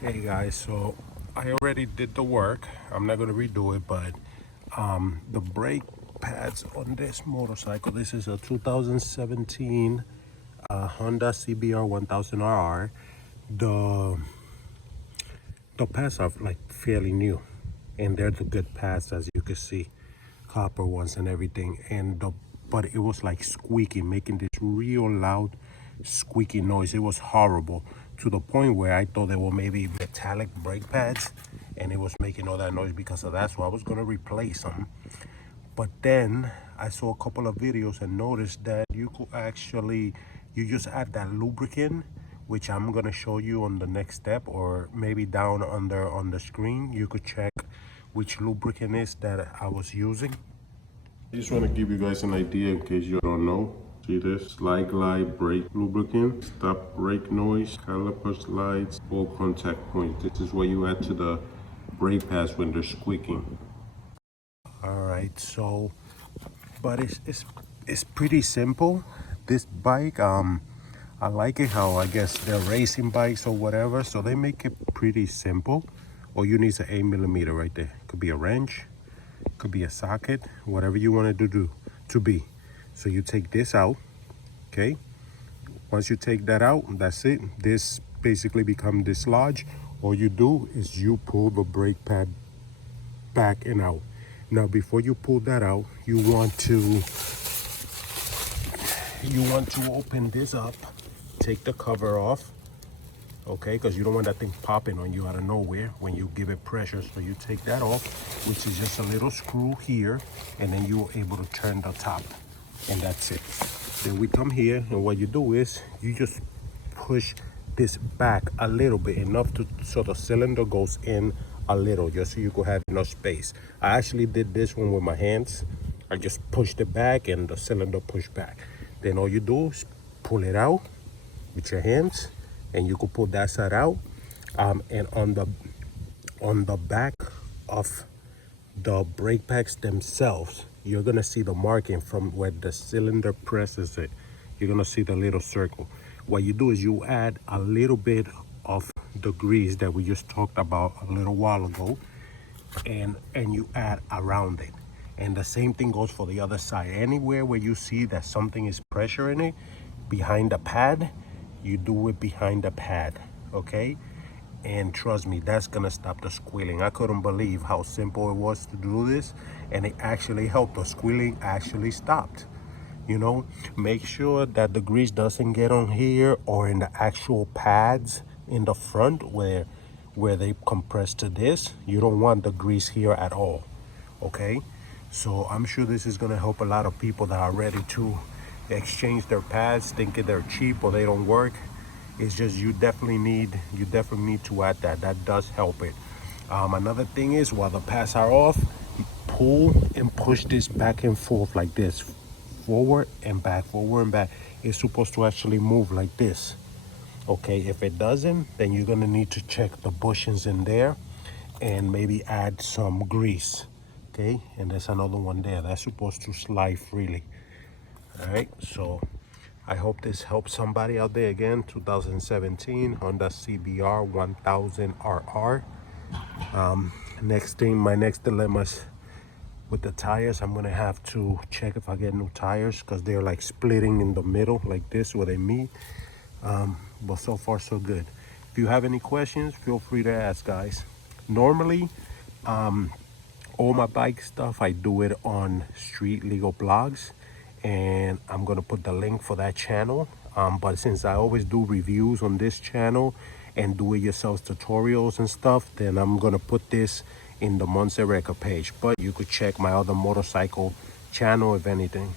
Hey guys, so I already did the work. I'm not gonna redo it, but the brake pads on this motorcycle, this is a 2017 Honda CBR1000rr. The pads are like fairly new, and they're the good pads, as you can see, copper ones and everything. But it was like squeaky, making this real loud squeaky noise. It was horrible, to the point where I thought they were maybe metallic brake pads, and it was making all that noise because of that. So I was gonna replace them, but then I saw a couple of videos and noticed that you could actually, you just add that lubricant, which I'm gonna show you on the next step, or maybe down under on the screen. You could check which lubricant is that I was using. I just want to give you guys an idea in case you don't know. See this? Slide glide brake lubricant, stop brake noise, caliper slides, all contact points. This is what you add to the brake pads when they're squeaking. All right, so, but it's pretty simple. This bike, I like it how, I guess they're racing bikes or whatever, so they make it pretty simple. All you need is an 8mm right there. Could be a wrench, could be a socket, whatever you want it to be. So you take this out, okay? Once you take that out, that's it. This basically becomes dislodged. All you do is you pull the brake pad back and out. Now, before you pull that out, you want to open this up, take the cover off, okay, because you don't want that thing popping on you out of nowhere when you give it pressure. So you take that off, which is just a little screw here, and then you're able to turn the top, and that's it. Then we come here, and what you do is you just push this back a little bit, enough to so the cylinder goes in a little, just so you could have enough space. I actually did this one with my hands. I just pushed it back and the cylinder pushed back. Then all you do is pull it out with your hands, and you could pull that side out. And on the back of the brake pads themselves, you're gonna see the marking from where the cylinder presses it. You're gonna see the little circle. What you do is you add a little bit of the grease that we just talked about a little while ago, and you add around it. And the same thing goes for the other side. Anywhere where you see that something is pressuring it behind the pad, you do it behind the pad, okay? And trust me, that's gonna stop the squealing. I couldn't believe how simple it was to do this, and it actually helped. The squealing actually stopped. You know, make sure that the grease doesn't get on here or in the actual pads in the front where they compress to this. You don't want the grease here at all, okay? So I'm sure this is gonna help a lot of people that are ready to exchange their pads, thinking they're cheap or they don't work. It's just you definitely need to add that. That does help it. Another thing is, while the pads are off, you pull and push this back and forth like this, forward and back, forward and back. It's supposed to actually move like this, okay? If it doesn't, then you're gonna need to check the bushings in there and maybe add some grease, okay? And there's another one there that's supposed to slide freely. All right, so I hope this helps somebody out there. Again, 2017 Honda CBR1000rr. Next thing, my next dilemma is with the tires. I'm gonna have to check if I get new tires, because they're like splitting in the middle like this where they meet. But so far so good. If you have any questions, feel free to ask, guys. Normally, all my bike stuff, I do it on Street Legal Blogs, and I'm gonna put the link for that channel. But since I always do reviews on this channel and do-it-yourself tutorials and stuff, then I'm gonna put this in the Monse Record page. But you could check my other motorcycle channel if anything.